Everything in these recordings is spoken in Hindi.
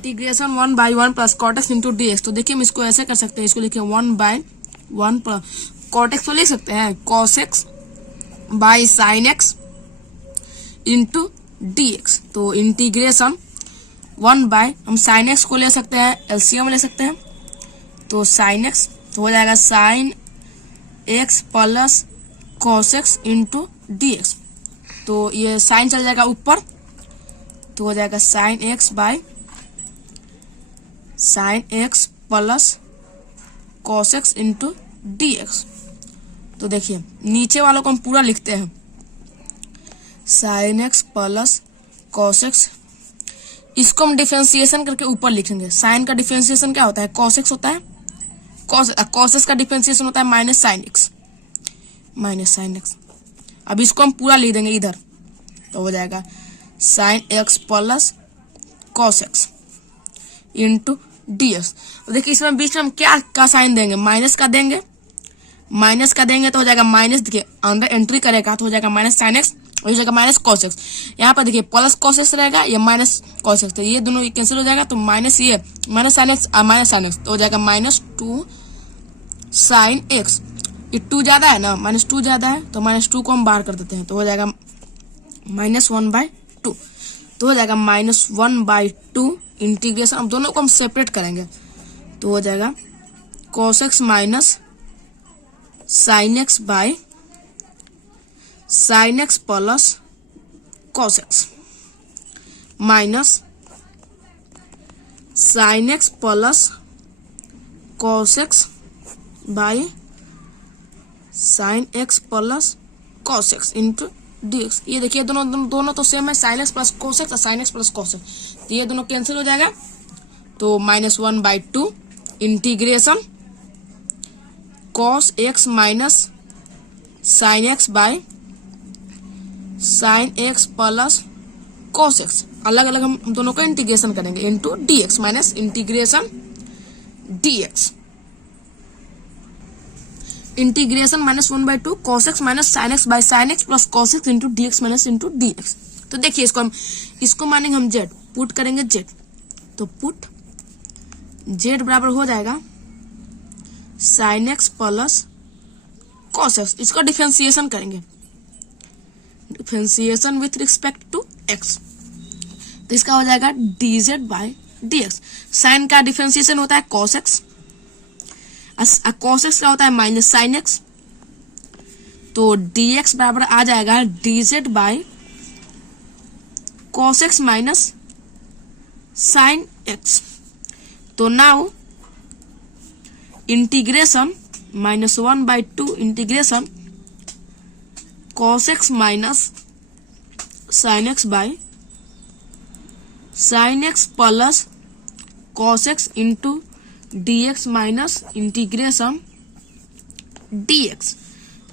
Integration 1/1 plus cot x into d x. तो देखिए हम इसको ऐसे कर सकते हैं, इसको लिखिए 1/1 प्लस कॉट एक्स तो लिख सकते हैं cos x by sine x into d x. तो इंटीग्रेशन 1 हम साइन एक्स को ले सकते हैं, एलसीएम ले सकते हैं। तो साइन एक्स तो हो जाएगा sine x plus cos x into d x. तो ये साइन चल जाएगा ऊपर, तो हो जाएगा sine x by sine x plus cos x into d x. तो देखिए नीचे वालों को हम पूरा लिखते हैं, sign x plus cos x, इसको हम डिफरेंशिएशन करके ऊपर लिखेंगे। साइन का डिफरेंशिएशन क्या होता है, कॉस एक्स होता है, कॉस एक्स का डिफरेंशिएशन होता है माइनस साइन एक्स। अब इसको हम पूरा लिख देंगे इधर, तो हो जाएगा sine x plus cos x into d x. देखिए इसमें बीच में हम क्या का साइन देंगे, माइनस का देंगे तो हो जाएगा माइनस, देखिए अंदर एंट्री करेगा तो हो जाएगा माइनस साइन एक्स, हो जाएगा माइनस कॉस एक्स। यहाँ पर देखिए प्लस कॉस एक्स रहेगा, ये माइनस कॉस एक्स, तो ये दोनों कैंसिल हो जाएगा, तो माइनस ये माइनस साइन एक्स और माइनस साइन एक्स, तो हो जाएगा -2 साइन एक्स। ये 2 ज्यादा है ना, -2 ज्यादा है, तो -2 को हम बाहर कर देते हैं, तो हो जाएगा -1/2। तो हो जाएगा -1/2 इंटीग्रेशन। अब दोनों को हम सेपरेट करेंगे, तो हो जाएगा cos x minus sine x by sine x plus cos x minus sine x plus cos x by sine x plus cos x into d x. ये देखिए दोनों तो सेम है, sine x plus cos x और sine x plus cos x, तो ये दोनों कैंसिल हो जाएगा। तो -1/2 integration cos x minus sine x by sine x plus cos x, अलग अलग हम दोनों का इंटीग्रेशन करेंगे, into d x minus integration d x. Integration -1/2 cos x minus sine x by sine x plus cos x into d x minus into d x. तो देखिए इसको मानेंगे हम z, पुट करेंगे z, तो पुट z बराबर हो जाएगा sine x plus cos x। इसका डिफरेंशिएशन करेंगे, differentiation with respect to x, तो इसका हो जाएगा dz बाई dx। साइन का डिफरेंशिएशन होता है cos x, cos x का होता है माइनस साइन एक्स, तो dx बराबर आ जाएगा dz by cos x minus sine x. तो now integration -1/2 integration cos x minus sine x by sine x plus cos x into dx minus integration dx।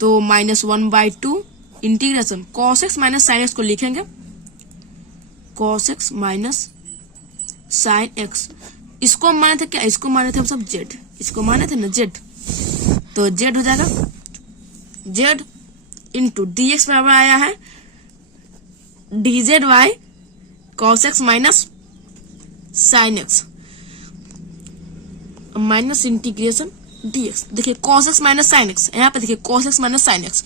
तो -1/2 integration cos x minus sine x को लिखेंगे cos x minus sine x. इसको हम माने थे क्या, इसको माने थे हम सब z, इसको माने थे ना z, तो z हो जाएगा z इंटू dx बराबर आया है dz by cos x minus sine x minus integration dx। देखिए cos x minus sine x, यहाँ पे देखिए cos x minus sine x,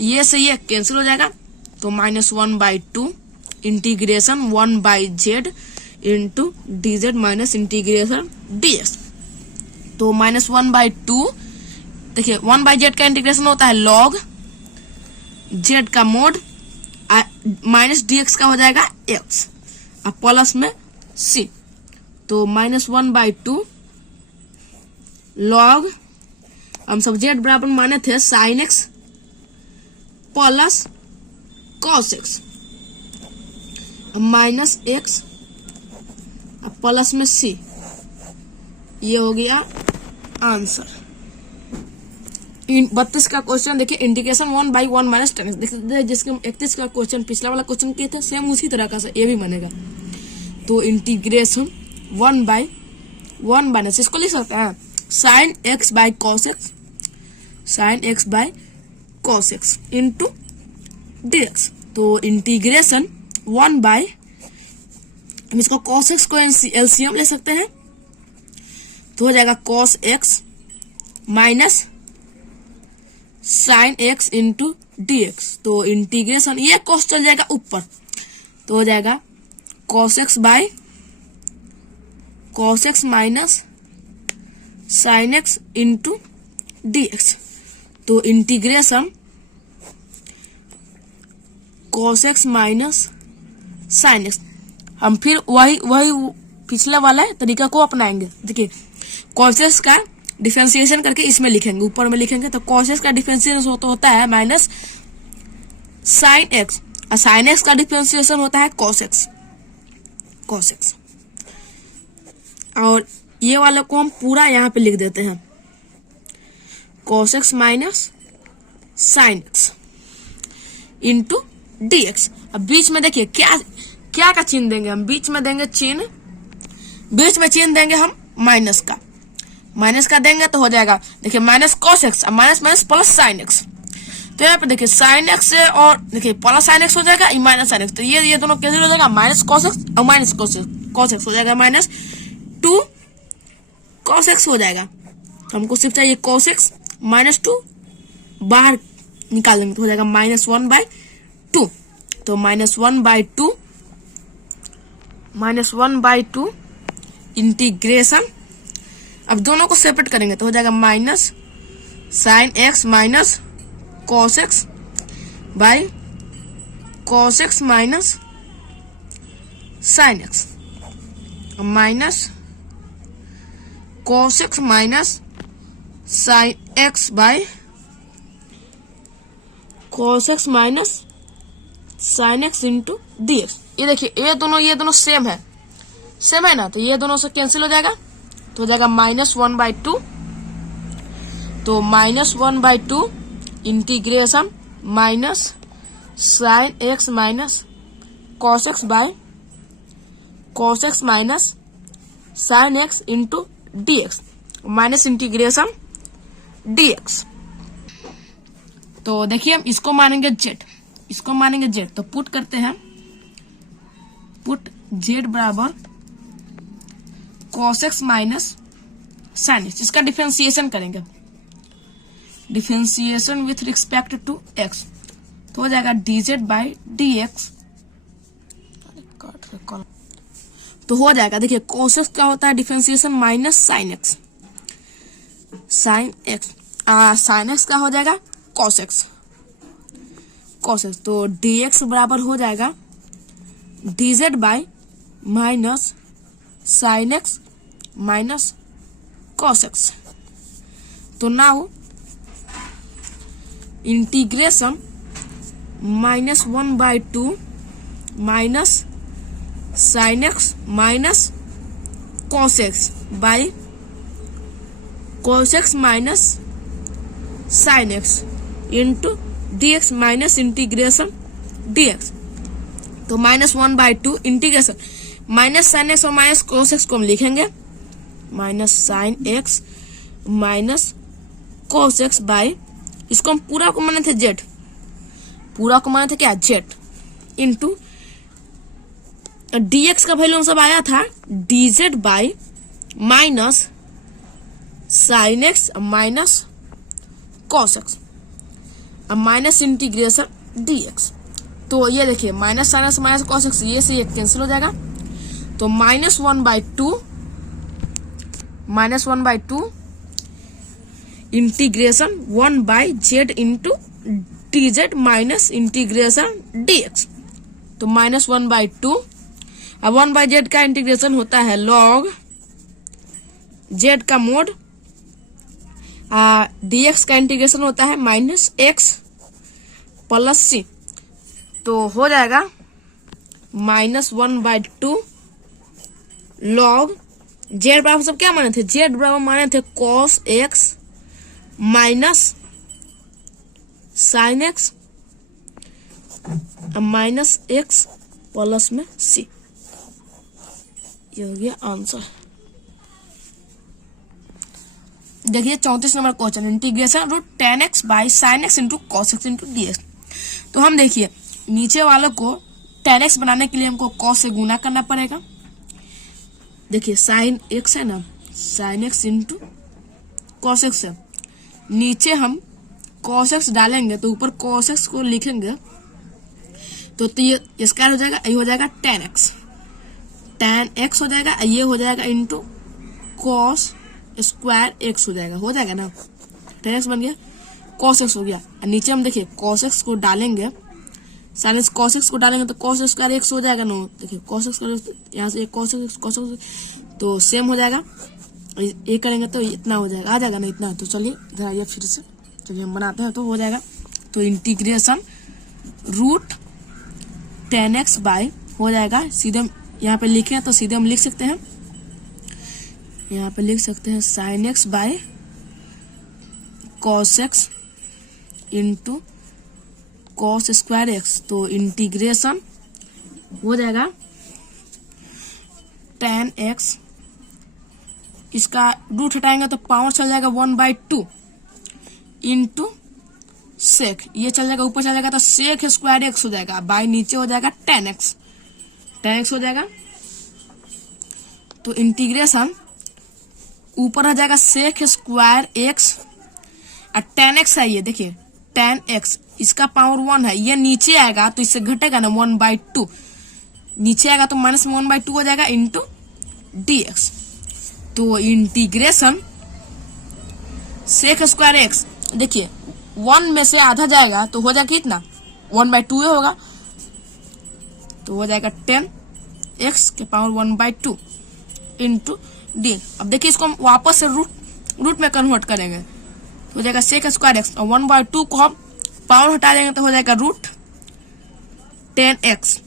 ये से ये कैंसिल हो जाएगा, तो -1/2 integration 1/z into dz minus integration dx। तो -1/2 देखिए 1/z का इंटीग्रेशन होता है log z का मोड माइनस dx का हो जाएगा x और प्लस में c। तो -1/2 लॉग हम सब z बराबर माने थे sign x plus cos x minus x plus में c, ये हो गया आंसर। 32 का क्वेश्चन देखिए इंटीग्रेशन 1/1 माइनस tan x। देखिए जिसके हम 31 का क्वेश्चन पिछला वाला क्वेश्चन किए थे सेम उसी तरह का ये भी बनेगा। तो इंटीग्रेशन 1/1 माइनस, इसको लिख सकते हैं sign x by cos x, sign x by cos x into d x. तो इंटीग्रेशन 1/1 हम इसको cos x को एलसीएम ले सकते हैं, तो हो जाएगा cos x minus sin x into dx। तो इंटीग्रेशन ये cos चल जाएगा ऊपर, तो हो जाएगा cos x by cos x minus sin x into dx। तो integration cos x minus sin x। हम फिर वही पिछला वाला तरीका को अपनाएंगे। देखिए cos x का डिफरेंशिएशन करके इसमें लिखेंगे, ऊपर में लिखेंगे। तो cos x का डिफरेंशिएशन होता है माइनस sin x, और sin x का डिफरेंशिएशन होता है cos x। और ये वाले को हम पूरा यहाँ पे लिख देते हैं, cos x minus sin x into dx। अब बीच में देखिए क्या का चिन्ह देंगे हम, बीच में देंगे चिन्ह देंगे हम माइनस का देंगे, तो हो जाएगा देखिए माइनस cos x और माइनस प्लस sin x। तो यहाँ पे देखिए sin x और देखिए प्लस sin x हो जाएगा, माइनस sin x। तो ये दोनों कैंसिल हो जाएगा, माइनस cos x और माइनस cos x हो जाएगा, माइनस 2 cos x हो जाएगा। तो हमको सिर्फ चाहिए cos x माइनस 2 बाहर निकाल देंगे, तो हो जाएगा -1/2। तो -1/2 इंटीग्रेशन, अब दोनों को सेपरेट करेंगे तो हो जाएगा minus sin x minus cos x by cos x minus sin x, minus cos x minus sin x by cos x minus sin x into dx। ये देखिए ये दोनों सेम है ना, तो ये दोनों से कैंसिल हो जाएगा, तो हो जाएगा -1/2। तो -1/2 integration minus sin x minus cos x by cos x minus sin x into dx, minus integration dx। तो देखिए हम इसको मानेंगे z, तो पुट करते हैं, पुट z बराबर cos x minus sin x। इसका डिफरेंशिएशन करेंगे, differentiation with respect to x, तो हो जाएगा dz बाई dx। तो हो जाएगा देखिए cos x का होता है differentiation minus sin x, sin x का हो जाएगा cos x। तो dx बराबर हो जाएगा dz by minus sin x minus cos x। तो now integration -1/2 minus sin x minus cos x by cos x minus sin x into dx minus integration dx। तो -1/2 इंटीग्रेशन माइनस sin x और माइनस cos x को हम लिखेंगे minus sin x minus cos x by, इसको हम पूरा को माने थे z, z इंटू dx का वैल्यू सब आया था dz by minus sin x minus cos x minus integration dx। तो ये देखिए minus sin x minus cos x ये से ये कैंसिल हो जाएगा, तो -1/2 integration 1/z into dz minus integration dx। तो -1/2, अब 1/z का इंटीग्रेशन होता है log z का मोड, dx का इंटीग्रेशन होता है -x प्लस c। तो हो जाएगा -1/2 log z बराबर सब क्या माने थे, z बराबर माने थे cos x minus sin x minus x plus में c। ये हो गया आंसर। देखिए 34 number question, integration √10x by sin x into cos x into dx। तो हम देखिए नीचे वालों को 10x बनाने के लिए हमको cos से गुना करना पड़ेगा, देखिए साइन एक्स है ना, sine x into cos x है, नीचे हम कॉस एक्स डालेंगे तो ऊपर कॉस एक्स को लिखेंगे तो ये स्क्वायर हो जाएगा, ये हो जाएगा टेन एक्स, टेन एक्स हो जाएगा, ये हो जाएगा इंटू कॉस स्क्वायर एक्स हो जाएगा ना, टेन एक्स बन गया, कॉस एक्स हो गया। नीचे हम देखिए कॉस एक्स को डालेंगे, साइन कॉस एक्स को डालेंगे तो कॉस स्क्वायर एक्स हो जाएगा ना, देखिए कॉस एक्स यहाँ से कॉस एक्स तो सेम हो जाएगा, ये करेंगे तो इतना हो जाएगा, आ जाएगा ना इतना। तो चलिए इधर आइए फिर से, चलिए हम बनाते हैं तो हो जाएगा। तो integration root tan x by हो जाएगा, सीधे हम यहाँ पे लिखे हैं तो सीधे हम लिख सकते हैं, यहाँ पे लिख सकते हैं sine x by cos x into cos square x. तो इंटीग्रेशन हो जाएगा टेन एक्स, इसका रूट हटाएंगे तो पावर चल जाएगा 1/2 इंटू सेक, ये चल जाएगा ऊपर चल जाएगा तो सेक स्क्वायर एक्स हो जाएगा, बाय नीचे हो जाएगा टेन एक्स हो जाएगा। तो इंटीग्रेशन ऊपर आ जाएगा सेक स्क्वायर एक्स और टेन एक्स है, ये देखिए टेन एक्स, इसका पावर 1 है, ये नीचे आएगा तो इससे घटेगा ना 1/2, नीचे आएगा तो माइनस में 1/2 हो जाएगा इंटू dx। तो इंटीग्रेशन सेक स्क्वायर एक्स, देखिए 1 में से आधा जाएगा तो हो जाएगा कितना 1/2 होगा, तो हो जाएगा 10x के पावर 1/2 इंटू डी। अब देखिए इसको हम वापस से रूट में कन्वर्ट करेंगे तो हो जाएगा सेक स्क्वायर एक्स, और 1/2 को हम पावर हटा देंगे तो हो जाएगा root 10x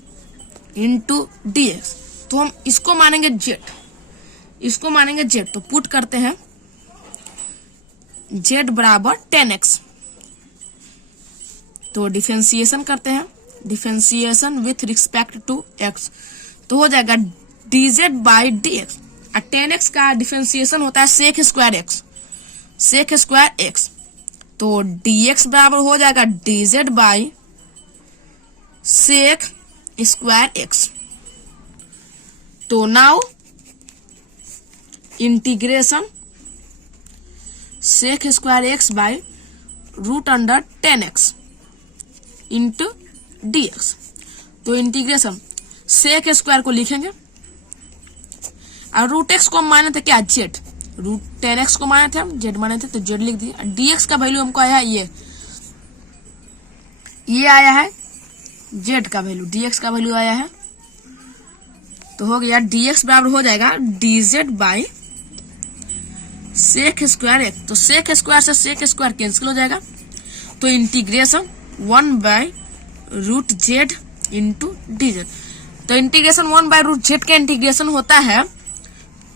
into d x. तो हम इसको मानेंगे जेड, इसको मानेंगे जेड, तो पुट करते हैं जेड बराबर 10x। तो डिफरेंशिएशन करते हैं, differentiation with respect to x, तो हो जाएगा dz बाई dx। 10x का डिफरेंशिएशन होता है sec square x, sec square x, तो dx बराबर हो जाएगा dz by sec square x. तो now integration sec square x by root under 10x into dx। तो इंटीग्रेशन सेक स्क्वायर को लिखेंगे और रूट एक्स को हम माने थे क्या जेड, रूट 10x को माने थे हम, जेड माने थे तो जेड लिख दिए। dx का वैल्यू हमको आया है ये आया है जेड का वैल्यू, dx का वैल्यू आया है, तो हो गया dx बराबर हो जाएगा dz by sec square x. तो सेक स्क्वायर से सेक स्क्वायर कैंसिल हो जाएगा, तो इंटीग्रेशन 1/रूट जेड इंटू dz। तो इंटीग्रेशन 1/रूट का इंटीग्रेशन होता है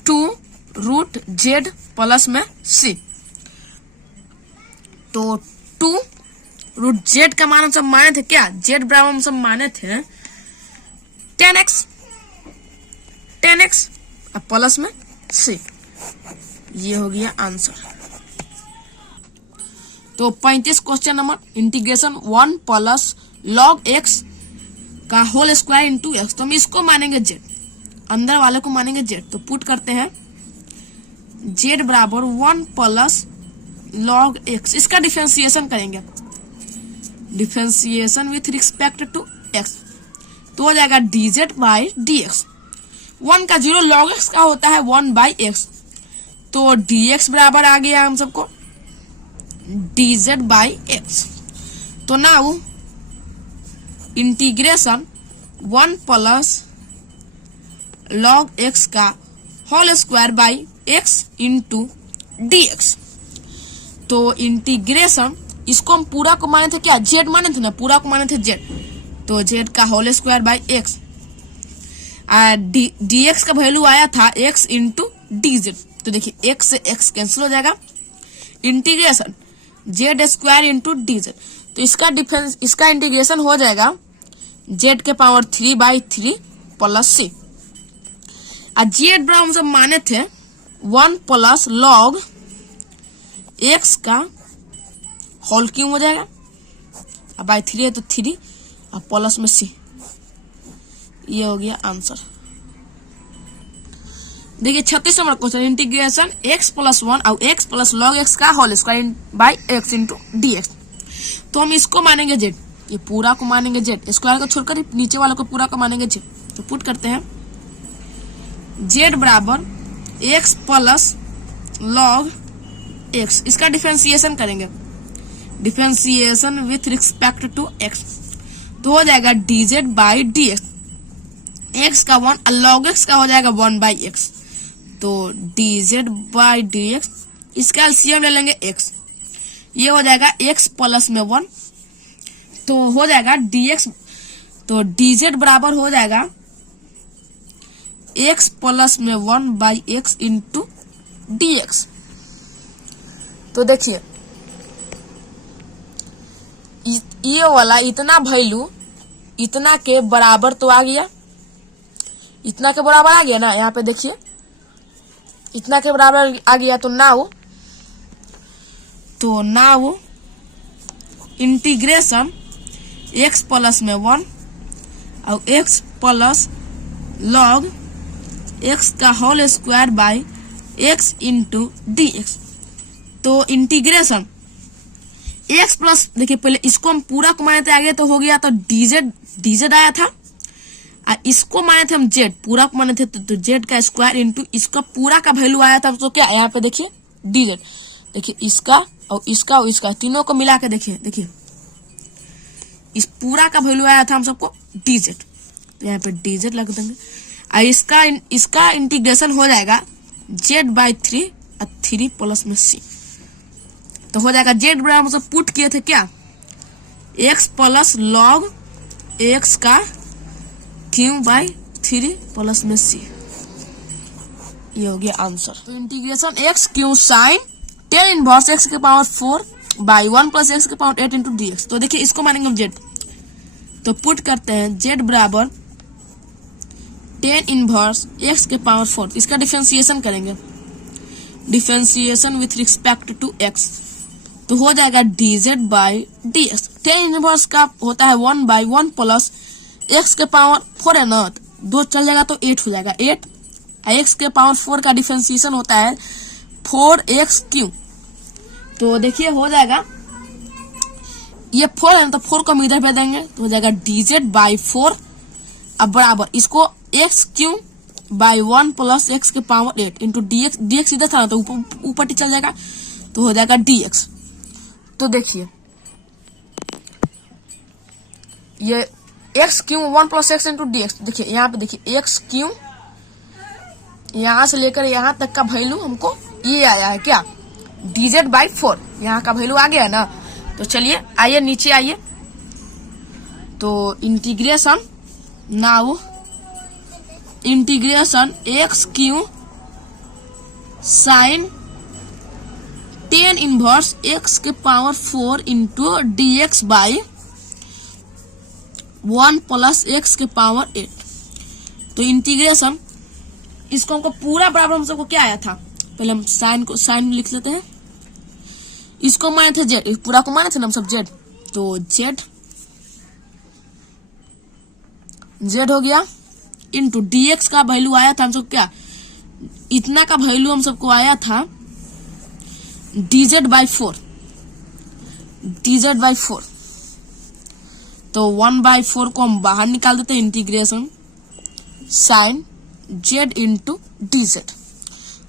2√z प्लस में c। तो 2√z का मान हम सब माने थे क्या, z बराबर हम सब माने थे 10x और प्लस में c, ये हो गया आंसर। तो 35 question number, integration 1 plus log x का होल स्क्वायर इंटू एक्स। तो हम इसको मानेंगे जेड, अंदर वाले को मानेंगे जेड, तो पुट करते हैं जेड बराबर 1 प्लस log x, इसका डिफरेंशिएशन करेंगे, differentiation with respect to x, तो हो जाएगा dz बाई dx। 1 का 0 log x का होता है 1/x, तो dx बराबर आ गया हम सबको dz बाई x। तो now integration 1 plus log x का whole square by x into dx। तो इंटीग्रेशन, इसको हम पूरा को माने थे क्या z माने थे ना, पूरा को माने थे z, तो z का whole square by x, dx का वैल्यू आया था x इंटू dz। तो देखिए x से x कैंसिल हो जाएगा, integration z square into dz। तो इसका इंटीग्रेशन हो जाएगा z के पावर 3/3 प्लस c, और z बराबर हम सब माने थे 1 प्लस log x का होल क्यूब हो जाएगा, अब बाई 3 है तो 3 और प्लस में c, ये हो गया आंसर। देखिए 36 number question, integration x plus 1 और x प्लस लॉग x का whole square by x into dx। तो हम इसको मानेंगे z, ये पूरा को मानेंगे z, स्क्वायर को छोड़कर नीचे वाले को पूरा को मानेंगे z। तो पुट करते हैं z बराबर x प्लस लॉग x, इसका डिफरेंशिएशन करेंगे, differentiation with respect to x, तो हो जाएगा dz बाई dx, x का 1 और log x का हो जाएगा 1 बाई x, तो dz बाई dx, इसका एलसीएम ले लेंगे x, ये हो जाएगा x प्लस में 1, तो हो जाएगा dx, तो dz बराबर हो जाएगा x प्लस में 1 बाई x इंटू dx। तो देखिए ये वाला इतना वैल्यू इतना के बराबर तो आ गया, इतना के बराबर आ गया ना, यहाँ पे देखिए इतना के बराबर आ गया। तो नाउ इंटीग्रेशन x प्लस में 1 और x प्लस लॉग x का whole square by x into dx। तो इंटीग्रेशन x प्लस, देखिए पहले इसको हम पूरा को माने थे आगे, तो हो गया तो dz आया था, और इसको माने थे हम z, पूरा को माने थे तो z का स्क्वायर इंटू इसका पूरा का वैल्यू आया था, तो क्या यहाँ पे देखिए dz, देखिए इसका और इसका तीनों को मिला के देखिए इस पूरा का वैल्यू आया था हम सबको dz, तो यहाँ पे dz लग देंगे, और इसका इंटीग्रेशन हो जाएगा z बाई 3 और 3 प्लस में c, तो हो जाएगा z बराबर हम सब पुट किए थे क्या, x प्लस लॉग x का क्यू बाई 3 प्लस में c, ये हो गया आंसर। तो integration x cube sine tan inverse x के पावर 4 बाई 1 प्लस x के पावर 8 इंटू dx। तो देखिए इसको मानेंगे हम z, तो पुट करते हैं z बराबर टेन इनवर्स x के पावर 4, इसका डिफरेंशिएशन करेंगे, differentiation with respect to x, तो हो जाएगा dz by dx। Tan inverse का होता है 1 बाई 1 प्लस x के पावर 4 है ना, 2 चल जाएगा तो 8 हो जाएगा, 8 x के पावर 4 का डिफरेंशिएशन होता है 4x क्यू। तो देखिए हो जाएगा ये 4 है ना, तो 4 को हम इधर पे देंगे, तो हो जाएगा dz बाई 4, अब बराबर इसको x Q by 1 plus x के पावर 8 इंटू dx इधर था ना, तो ऊपर चल जाएगा, तो हो जाएगा dx। तो देखिए ये x Q 1 plus x into dx, देखिए यहाँ पे देखिए x क्यू यहाँ से लेकर यहाँ तक का वैल्यू हमको ये आया है क्या, dz बाई 4, यहाँ का वैल्यू आ गया ना। तो चलिए आइए नीचे आइए, तो integration now integration x cube sine tan inverse x के power 4 into dx by 1 plus x के पावर 8। तो इंटीग्रेशन इसको हमको पूरा बराबर हम सबको क्या आया था, पहले हम साइन लिख लेते हैं, इसको माने थे z, पूरा को माने थे ना हम सब z, तो z हो गया इंटू dx का वैल्यू आया था हम सब क्या, इतना का वैल्यू हम सबको आया था dz बाई 4, तो 1 बाई 4 को हम बाहर निकाल देते हैं, integration sine z into dz।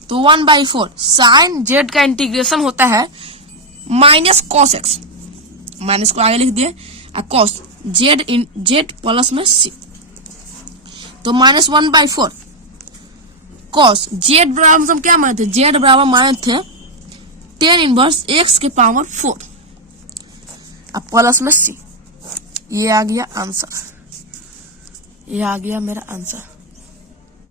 तो 1 बाई 4 साइन z का इंटीग्रेशन होता है माइनस कॉस x, माइनस को आगे लिख दिए, कॉस z प्लस में c, तो माइनस 1 बाई 4 कॉस z बराबर हम क्या माने थे, z बराबर माने थे टेन इनवर्स x के पावर 4 अब प्लस में c, ये आ गया आंसर, ये आ गया मेरा आंसर।